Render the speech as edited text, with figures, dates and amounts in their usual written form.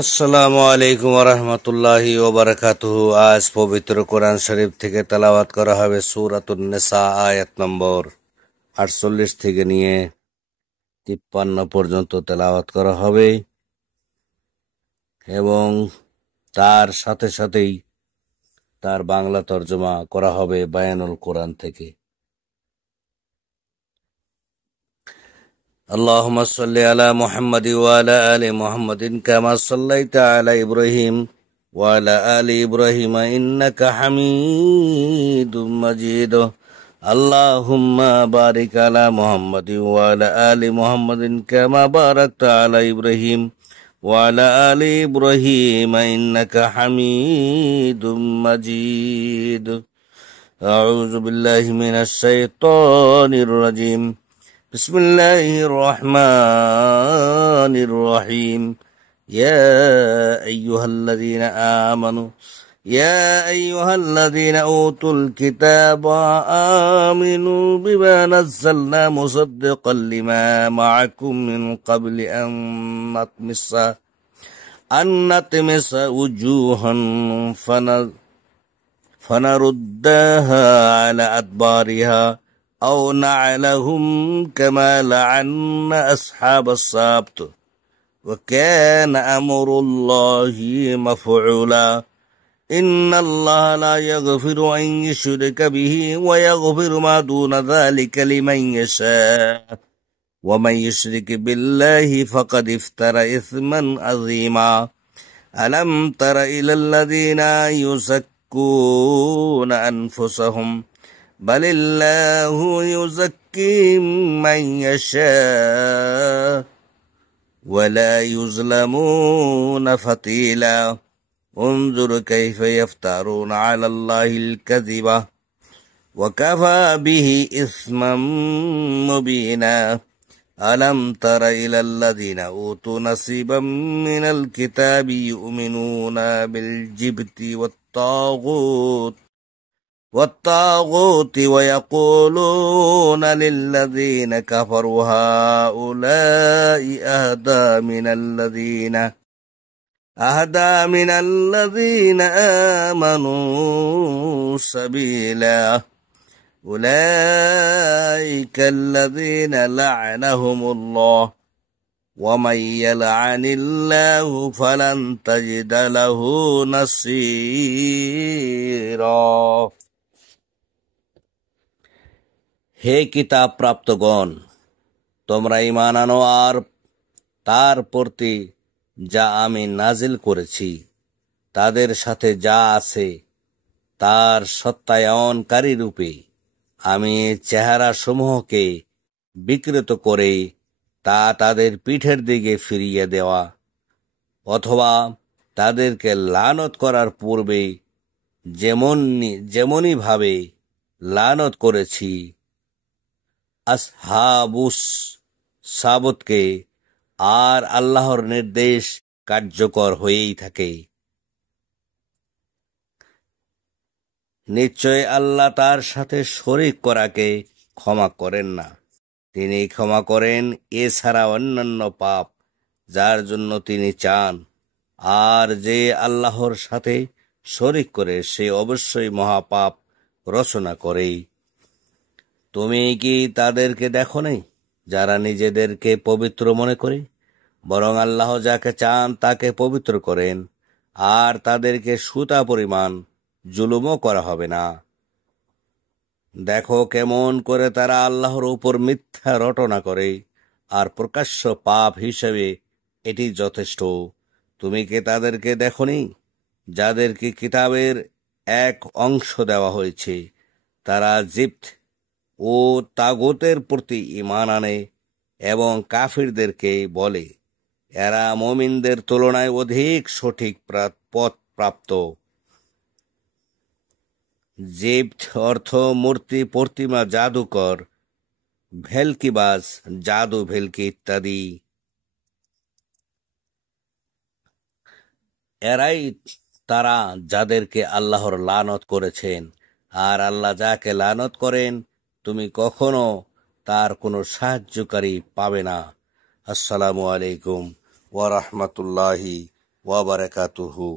আসসালামু আলাইকুম ওরহমতুল্লাহি ওবারাকাতুহু। আজ পবিত্র কোরআন শরীফ থেকে তেলাওয়াত করা হবে সূরাতুন নিসা আয়াত নম্বর 48 থেকে নিয়ে 53 পর্যন্ত তেলাওয়াত করা হবে এবং তার সাথে সাথেই তার বাংলা তর্জমা করা হবে বায়ানুল কোরআন থেকে। اللهم صل على محمد وعلى آل محمد كما صليت على إبراهيم وعلى آل إبراهيم إنك حميد مجيد. اللهم بارك على محمد وعلى آل محمد كما باركت على إبراهيم وعلى آل إبراهيم إنك حميد مجيد. أعوذ بالله من الشيطان الرجيم. بسم الله الرحمن الرحيم. يا أيها الذين أوتوا الكتاب آمنوا بما نزلنا مصدقا لما معكم من قبل أن نطمس وجوها فنردها على أدبارها أو نعلهم كما لعنا أصحاب السبت وكان أمر الله مفعولا. إن الله لا يغفر أن يشرك به ويغفر ما دون ذلك لمن يشاء ومن يشرك بالله فقد افترى إثما عظيما. ألم تر إلى الذين يزكون أنفسهم بل الله يزكي من يشاء ولا يظلمون فتيلا. انظر كيف يفترون على الله الكذب وكفى به إثما مبينا. ألم تر إلى الذين أوتوا نصيبا من الكتاب يؤمنون بالجبت والطاغوت ويقولون للذين كفروا هؤلاء أهدى من الذين آمنوا سبيلا. أولئك الذين لعنهم الله ومن يلعن الله فلن تجد له نصيرا. হে কিতাব প্রাপ্তগণ, তোমরা ঈমান আনো আর তার প্রতি যা আমি নাজিল করেছি তাদের সাথে যা আছে তার সত্যায়নকারী রূপে আমি চেহারা সমূহকে বিকৃত করে তা তাদের পিঠের দিকে ফিরিয়ে দেওয়া অথবা তাদেরকে লানত করার পূর্বে যেমনই ভাবে লানত করেছি আসহাবুস সাবতকে, আর আল্লাহর নির্দেশ কার্যকর হয়েই থাকে। নিশ্চয় আল্লাহ তার সাথে শরীক করাকে ক্ষমা করেন না। তিনি ক্ষমা করেন এছাড়া অন্যান্য পাপ যার জন্য তিনি চান, আর যে আল্লাহর সাথে শরীক করে সে অবশ্যই মহাপাপ রচনা করে। তুমি কি তাদেরকে দেখো নাই যারা নিজেদেরকে পবিত্র মনে করে? বরং আল্লাহ যাকে চান তাকে পবিত্র করেন, আর তাদেরকে সুতা পরিমাণ জুলুমও করা হবে না। দেখো কেমন করে তারা আল্লাহর উপর মিথ্যা রটনা করে, আর প্রকাশ্য পাপ হিসেবে এটি যথেষ্ট। তুমি কি তাদেরকে দেখনি যাদেরকে কিতাবের এক অংশ দেওয়া হয়েছে? তারা জিপ্ত ও তাগুতের প্রতি ঈমান আনে এবং কাফিরদেরকে বলে এরা মুমিনদের তুলনায় অধিক সঠিক পথ প্রাপ্ত। জিপ্ত অর্থ মূর্তি, প্রতিমা, জাদুকর, ভেলকিবাজ, জাদু ভেলকি ইত্যাদি। এরাই তারা যাদেরকে আল্লাহর লানত করেছেন, আর আল্লাহ যাকে লানত করেন তুমি কখনো তার কোনো সাহায্যকারী পাবে না। আসসালামু আলাইকুম ওয়া রাহমাতুল্লাহি ওয়া বারাকাতুহু।